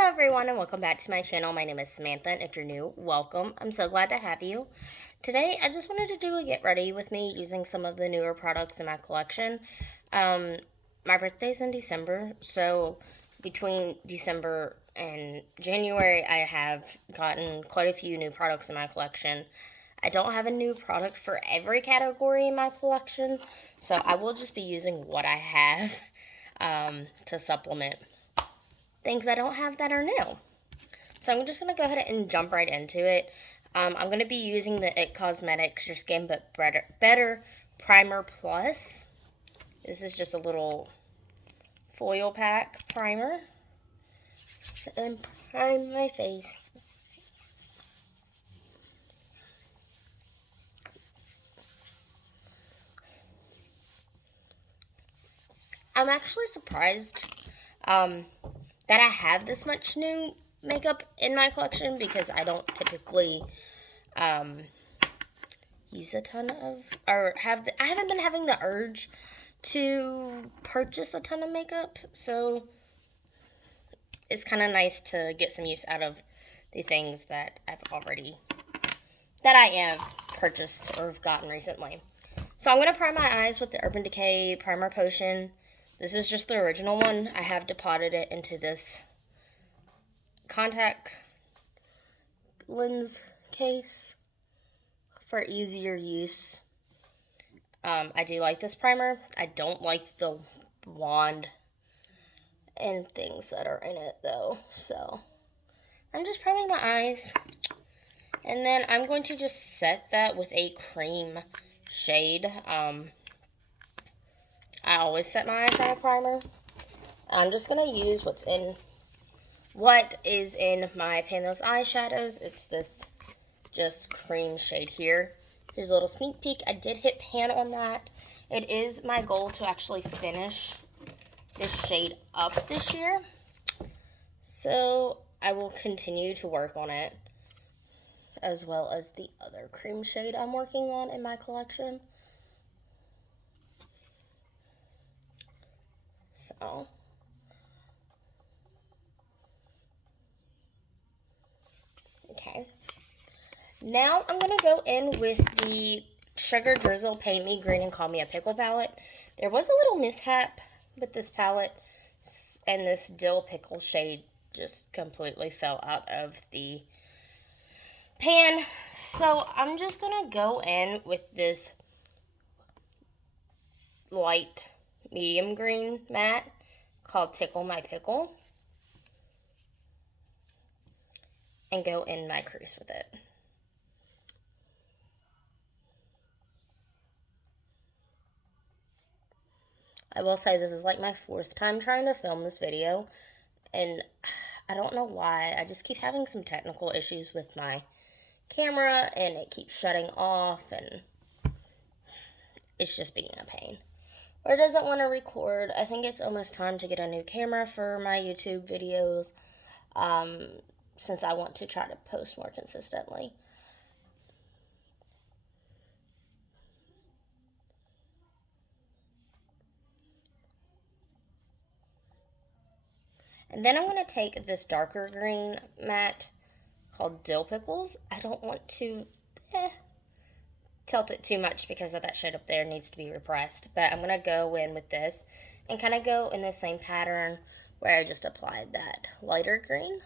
Hello everyone and welcome back to my channel. My name is Samantha, and if you're new, welcome. I'm so glad to have you. Today I just wanted to do a get ready with me using some of the newer products in my collection. My birthday's in December, so between December and January I have gotten quite a few new products in my collection. I don't have a new product for every category in my collection, so I will just be using what I have to supplement things I don't have that are new. So I'm just going to go ahead and jump right into it. I'm going to be using the It Cosmetics Your Skin But Better Primer Plus. This is just a little foil pack primer. And prime my face. I'm actually surprised that I have this much new makeup in my collection because I don't typically use a ton of, I haven't been having the urge to purchase a ton of makeup, so it's kind of nice to get some use out of the things that I have purchased or have gotten recently. So I'm going to prime my eyes with the Urban Decay Primer Potion. This is just the original one. I have depotted it into this contact lens case for easier use. I do like this primer. I don't like the wand and things that are in it though. So I'm just priming my eyes. And then I'm going to just set that with a cream shade. I always set my eyes on a primer. I'm just going to use what is in my Panos eyeshadows. It's this just cream shade here. Here's a little sneak peek. I did hit pan on that. It is my goal to actually finish this shade up this year. So I will continue to work on it, as well as the other cream shade I'm working on in my collection. So okay. Now I'm going to go in with the Sugar Drizzle Paint Me Green and Call Me a Pickle palette. There was a little mishap with this palette, and this dill pickle shade just completely fell out of the pan. So I'm just going to go in with this light medium green matte called Tickle My Pickle and go in my crease with it. I will say this is like my 4th time trying to film this video, and I don't know why. I just keep having some technical issues with my camera, and it keeps shutting off, and it's just being a pain. Or it doesn't want to record. I think it's almost time to get a new camera for my YouTube videos, since I want to try to post more consistently. And then I'm going to take this darker green matte called Dill Pickles. I don't want to tilt it too much because of that shade up there needs to be repressed. But I'm going to go in with this and kind of go in the same pattern where I just applied that lighter green.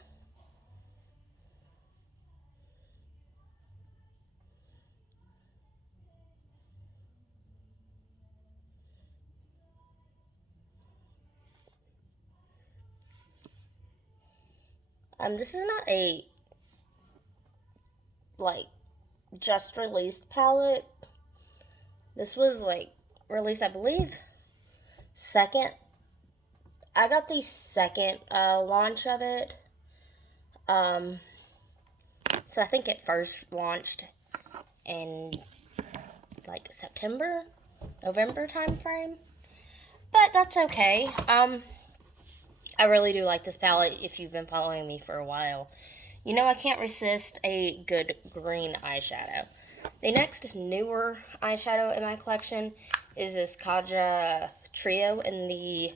This is not a just released palette. This was released, I believe, I got the second launch of it. So I think it first launched in September, November time frame. But that's okay. I really do like this palette. If you've been following me for a while, you know I can't resist a good green eyeshadow. The next newer eyeshadow in my collection is this Kaja Trio in the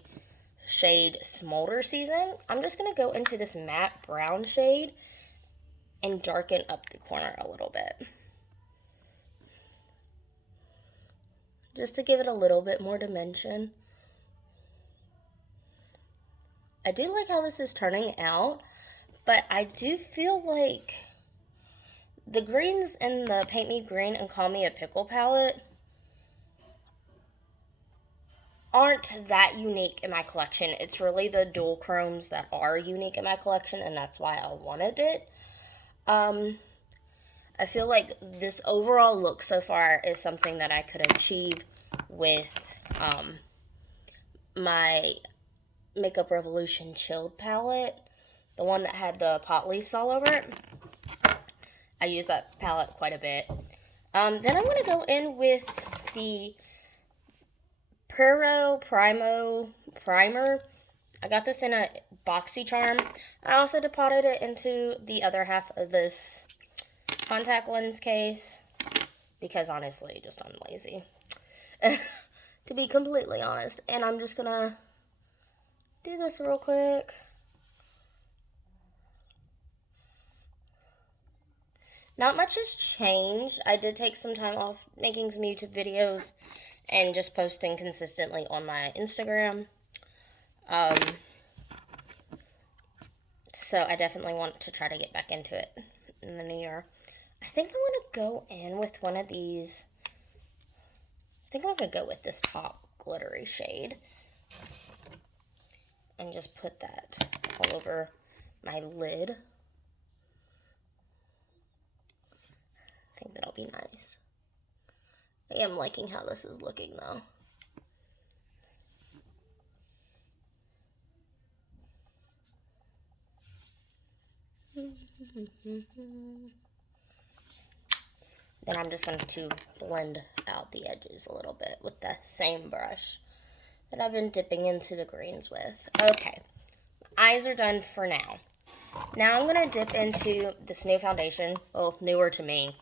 shade Smolder Season, I'm just going to go into this matte brown shade and darken up the corner a little bit. Just to give it a little bit more dimension. I do like how this is turning out, but I do feel like the greens in the Paint Me Green and Call Me a Pickle palette aren't that unique in my collection. It's really the dual chromes that are unique in my collection, and that's why I wanted it. I feel like this overall look so far is something that I could achieve with my Makeup Revolution Chilled palette, the one that had the pot leaves all over it. I use that palette quite a bit. Then I'm going to go in with the Puro Primo Primer. I got this in a BoxyCharm. I also deposited it into the other half of this contact lens case because honestly, just I'm lazy. To be completely honest. And I'm just going to do this real quick. Not much has changed. I did take some time off making some YouTube videos and just posting consistently on my Instagram. So I definitely want to try to get back into it in the new year. I think I want to go in with one of these. I think I'm going to go with this top glittery shade. And just put that all over my lid. I think that'll be nice. I am liking how this is looking though. Then I'm just going to blend out the edges a little bit with the same brush that I've been dipping into the greens with. Okay, eyes are done for now. Now I'm going to dip into this new foundation. Well, newer to me.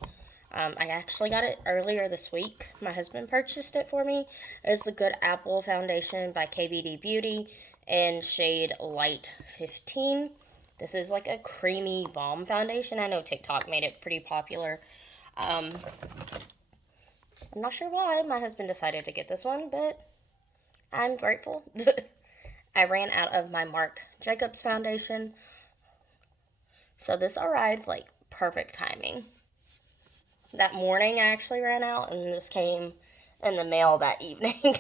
I actually got it earlier this week. My husband purchased it for me. It's the Good Apple Foundation by KVD Beauty in shade Light 15. This is like a creamy balm foundation. I know TikTok made it pretty popular. I'm not sure why my husband decided to get this one, but I'm grateful. I ran out of my Marc Jacobs foundation. So this arrived like perfect timing. That morning I actually ran out, and this came in the mail that evening.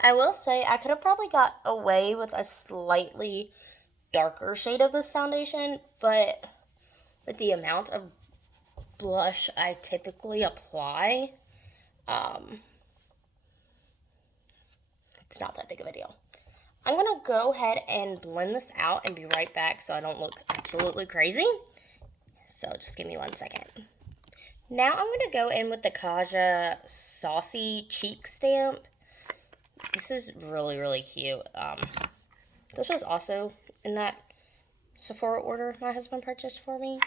I will say I could have probably got away with a slightly darker shade of this foundation, but with the amount of blush I typically apply, it's not that big of a deal. I'm going to go ahead and blend this out and be right back so I don't look absolutely crazy. So just give me 1 second. Now I'm going to go in with the Kaja Saucy Cheek Stamp. This is really, really cute. This was also in that Sephora order my husband purchased for me.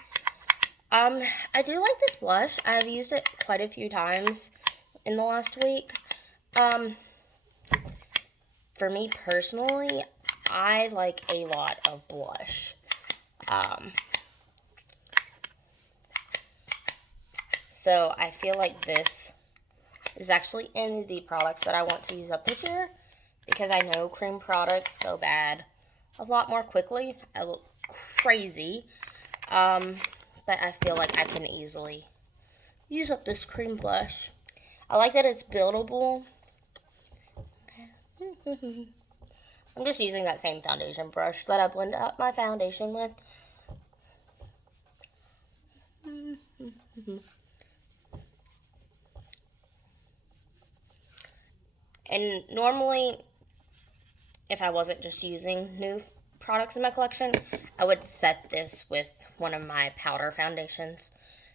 I do like this blush. I've used it quite a few times in the last week. For me personally, I like a lot of blush. So I feel like this is actually in the products that I want to use up this year, because I know cream products go bad a lot more quickly. I look crazy, but I feel like I can easily use up this cream blush. I like that it's buildable. I'm just using that same foundation brush that I blend out my foundation with. And normally, if I wasn't just using new products in my collection, I would set this with one of my powder foundations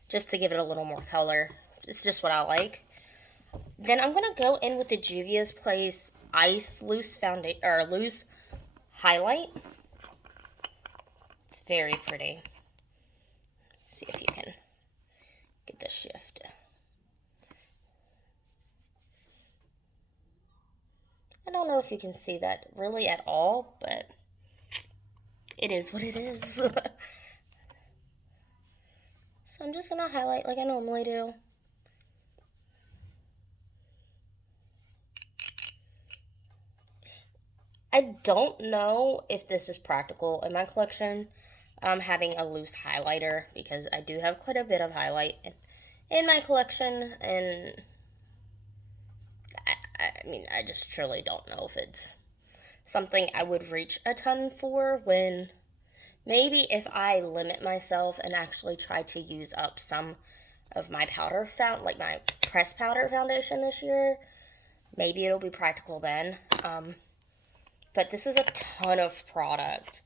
just to give it a little more color. It's just what I like. Then I'm going to go in with the Juvia's Place Ice Loose Foundation, or Loose Highlight. It's very pretty. Let's see if you can get the shift. I don't know if you can see that really at all, but it is what it is. So I'm just going to highlight like I normally do. I don't know if this is practical in my collection, having a loose highlighter, because I do have quite a bit of highlight in my collection, and I mean, I just truly don't know if it's something I would reach a ton for, when maybe if I limit myself and actually try to use up some of my powder like my pressed powder foundation this year, maybe it'll be practical then. But this is a ton of product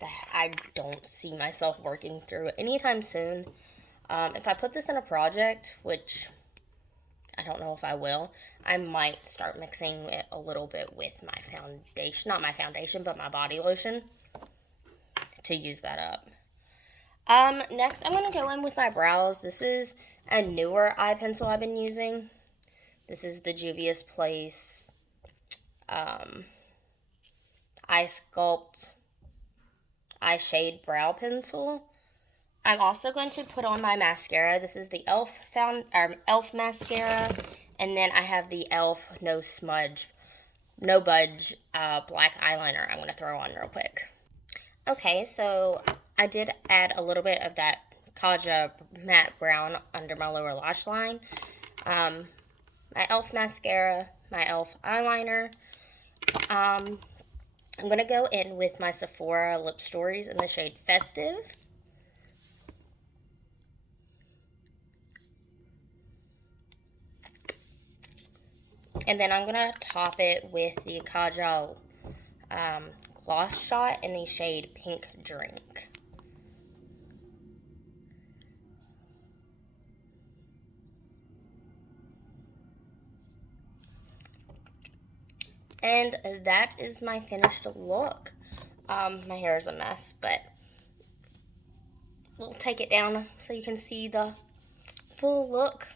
that I don't see myself working through anytime soon. If I put this in a project, which I don't know if I will, I might start mixing it a little bit with my foundation. Not my foundation, but my body lotion to use that up. Next, I'm going to go in with my brows. This is a newer eye pencil I've been using. This is the Juvia's Place Eye Sculpt Eye Shade Brow Pencil. I'm also going to put on my mascara. This is the e.l.f. mascara, and then I have the e.l.f. No Budge black eyeliner I'm going to throw on real quick. Okay, so I did add a little bit of that Kaja matte brown under my lower lash line. My e.l.f. mascara, my e.l.f. eyeliner. I'm going to go in with my Sephora Lip Stories in the shade Festive. And then I'm going to top it with the Kaja Gloss Shot in the shade Pink Drink. And that is my finished look. My hair is a mess, but we'll take it down so you can see the full look.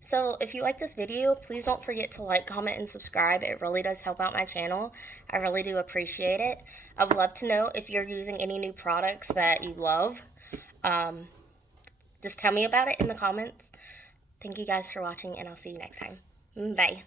So if you like this video, please don't forget to like, comment, and subscribe. It really does help out my channel. I really do appreciate it. I would love to know if you're using any new products that you love. Just tell me about it in the comments. Thank you guys for watching, and I'll see you next time. Bye.